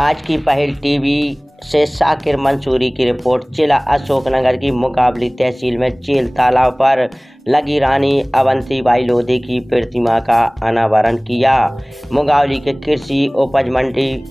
आज की पहल टीवी से शाकिर मंसूरी की रिपोर्ट। जिला अशोकनगर की मुकाबली तहसील में चील तालाब पर लगी रानी अवंतीबाई लोधी की प्रतिमा का अनावरण किया। मुकाबली के कृषि उपज मंडी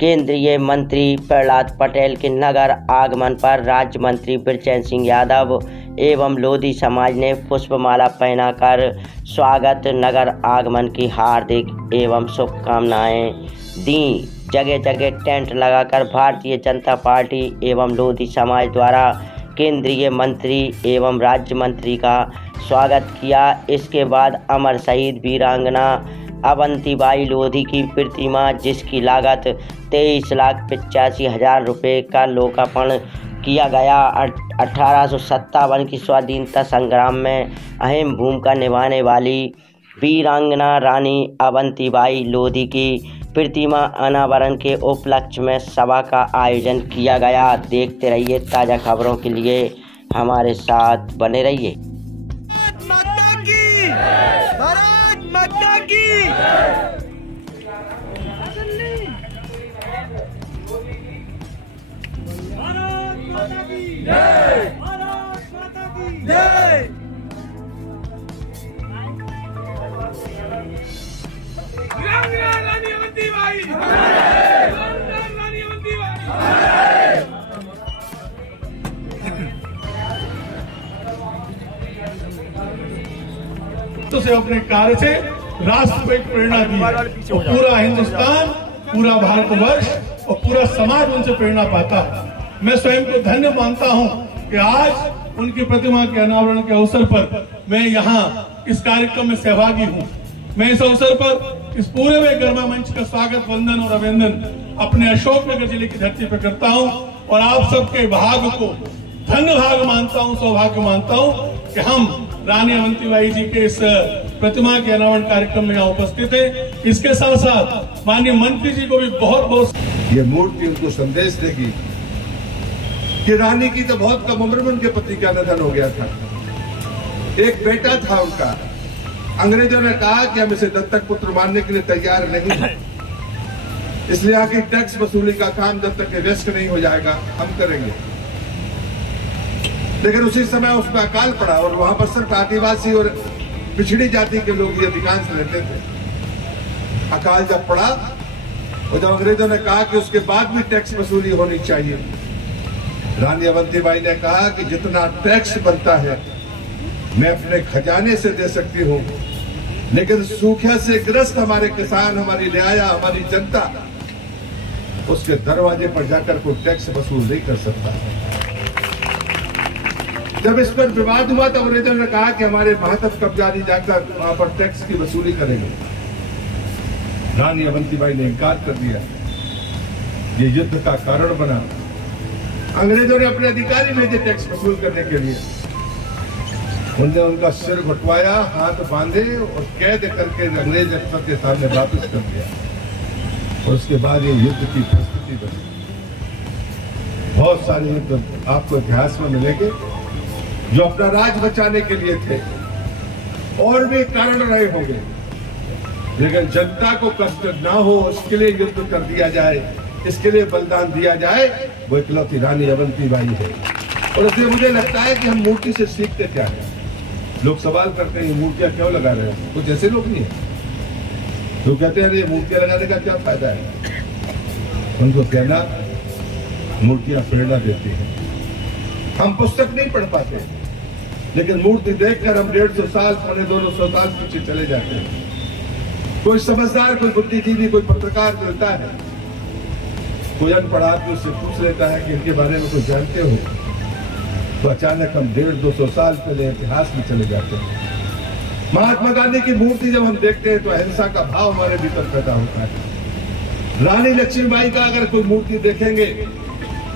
केंद्रीय मंत्री प्रहलाद पटेल के नगर आगमन पर राज्य मंत्री बिरचैन सिंह यादव एवं लोधी समाज ने पुष्पमाला पहनाकर स्वागत, नगर आगमन की हार्दिक एवं शुभकामनाएं दी। जगह जगह टेंट लगाकर भारतीय जनता पार्टी एवं लोधी समाज द्वारा केंद्रीय मंत्री एवं राज्य मंत्री का स्वागत किया। इसके बाद अमर शहीद वीरांगना अवंतीबाई लोधी की प्रतिमा, जिसकी लागत 23,85,000 रुपये का लोकार्पण किया गया। 1857 की स्वाधीनता संग्राम में अहम भूमिका निभाने वाली वीरांगना रानी अवंतीबाई लोधी की प्रतिमा अनावरण के उपलक्ष्य में सभा का आयोजन किया गया। देखते रहिए, ताज़ा खबरों के लिए हमारे साथ बने रहिए। भारत माता की जय, भारत माता की जय। रानी अवंतीबाई, रानी अवंतीबाई। तो से अपने कार्य से राष्ट्र को एक प्रेरणा दी और पूरा हिंदुस्तान, पूरा भारतवर्ष और पूरा समाज उनसे प्रेरणा पाता है। मैं स्वयं को धन्य मानता हूं कि आज उनकी प्रतिमा के अनावरण के अवसर पर मैं यहाँ इस कार्यक्रम में सहभागी हूँ। मैं इस अवसर पर इस पूरे वे गर्मा मंच का स्वागत, वंदन और अभिनंदन अपने अशोकनगर जिले की धरती पर करता हूँ और आप सबके भाग को धन्य भाग मानता हूँ, सौभाग्य मानता हूँ कि हम रानी अवंतीबाई जी के इस प्रतिमा के अनावरण कार्यक्रम में यहाँ उपस्थित है। इसके साथ साथ माननीय मंत्री जी को भी बहुत बहुत ये मूर्ति उनको संदेश देगी कि रानी की तो बहुत कम उम्र में उनके पति का निधन हो गया था। एक बेटा था उनका। अंग्रेजों ने कहा कि हम इसे दत्तक पुत्र मानने के लिए तैयार नहीं हैं, इसलिए आखिर टैक्स वसूली का काम जब तक व्यस्त नहीं हो जाएगा हम करेंगे। लेकिन उसी समय उसमें अकाल पड़ा और वहां पर सिर्फ आदिवासी और पिछड़ी जाति के लोग ये अधिकांश रहते थे। अकाल जब पड़ा और जब अंग्रेजों ने कहा कि उसके बाद भी टैक्स वसूली होनी चाहिए, रानी अवंतीबाई ने कहा कि जितना टैक्स बनता है मैं अपने खजाने से दे सकती हूँ, लेकिन सूखे से ग्रस्त हमारे किसान, हमारी रियाया, हमारी जनता उसके दरवाजे पर जाकर कोई टैक्स वसूल नहीं कर सकता। जब इस पर विवाद हुआ तो अंग्रेजों ने कहा कि हमारे महातब कब्जारी जाकर वहां पर टैक्स की वसूली करेंगे। रानी अवंतीबाई ने इनकार कर दिया। ये युद्ध का कारण बना। अंग्रेजों ने अपने अधिकारी भेजे टैक्स वसूल करने के लिए। उनने उनका सिर घुटवाया, हाथ बांधे और कैद करके अंग्रेज अफसर के सामने वापस कर दिया और उसके बाद ये युद्ध की परिस्थिति बनी। बहुत सारे युद्ध आपको इतिहास में मिलेंगे जो अपना राज बचाने के लिए थे, और भी कारण रहे होंगे, लेकिन जनता को कष्ट ना हो उसके लिए युद्ध कर दिया जाए, इसके लिए बलिदान दिया जाए, वो इकलौती रानी अवंतीबाई है। और इसलिए मुझे लगता है कि हम मूर्ति से सीखते क्या है। लोग सवाल करते हैं मूर्तियां क्यों लगा रहे हैं, कुछ ऐसे लोग नहीं है। लोग कहते हैं ये मूर्तियां लगाने का क्या फायदा है। उनको कहना मूर्तियां प्रेरणा देती हैं। हम पुस्तक नहीं पढ़ पाते, लेकिन मूर्ति देखकर हम 150 साल, 200 साल पीछे चले जाते हैं। कोई समझदार, कोई बुद्धिजीवी, कोई पत्रकार मिलता है, कोई अनपढ़ आदमी उससे पूछ लेता है कि इनके बारे में कुछ जानते हो, तो अचानक हम 150-200 साल पहले इतिहास में चले जाते हैं। महात्मा गांधी की मूर्ति जब हम देखते हैं तो अहिंसा का भाव हमारे भीतर पैदा होता है। रानी लक्ष्मीबाई का अगर कोई मूर्ति देखेंगे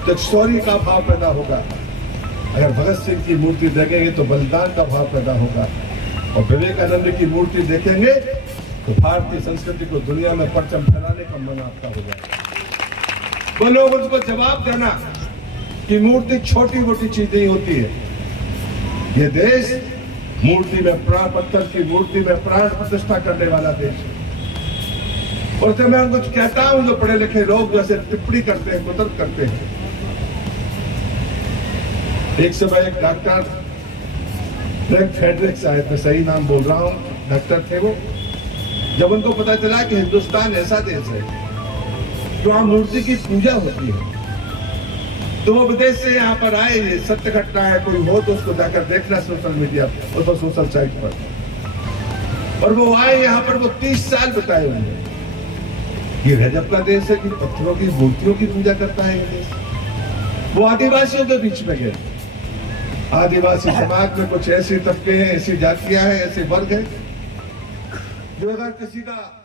तो शौर्य का भाव पैदा होगा। अगर भगत सिंह की मूर्ति देखेंगे तो बलिदान का भाव पैदा होगा। और विवेकानंद की मूर्ति देखेंगे तो भारतीय संस्कृति को दुनिया में परचम फहराने का मन आपका होगा। वो लोग उनको जवाब देना कि मूर्ति छोटी मोटी चीज नहीं होती है। ये देश मूर्ति में प्राण, पत्थर की मूर्ति में प्राण प्रतिष्ठा करने वाला देश है। और तो मैं उनको कहता हूं, जो पढ़े लिखे लोग जैसे टिप्पणी करते हैं, कुतर्क करते हैं। एक समय एक डॉक्टर फ्रैंक फ्रेडरिक्स आए थे, सही नाम बोल रहा हूं, डॉक्टर थे वो। जब उनको पता चला कि हिंदुस्तान ऐसा देश है जो वहां मूर्ति की पूजा होती है, तो वो विदेश से यहाँ पर आए। ये सत्य घटना है, कोई हो तो उसको जाकर देखना सोशल मीडिया और सोशल साइट पर। और वो आए यहाँ पर, वो 30 साल बिताए उन्होंने। ये गजब का देश है कि पत्थरों की मूर्तियों की पूजा करता है ये देश। वो आदिवासियों के बीच में गए। आदिवासी समाज में कुछ ऐसे तबके हैं, ऐसी जातियां हैं, ऐसे वर्ग हैं जो अगर किसी का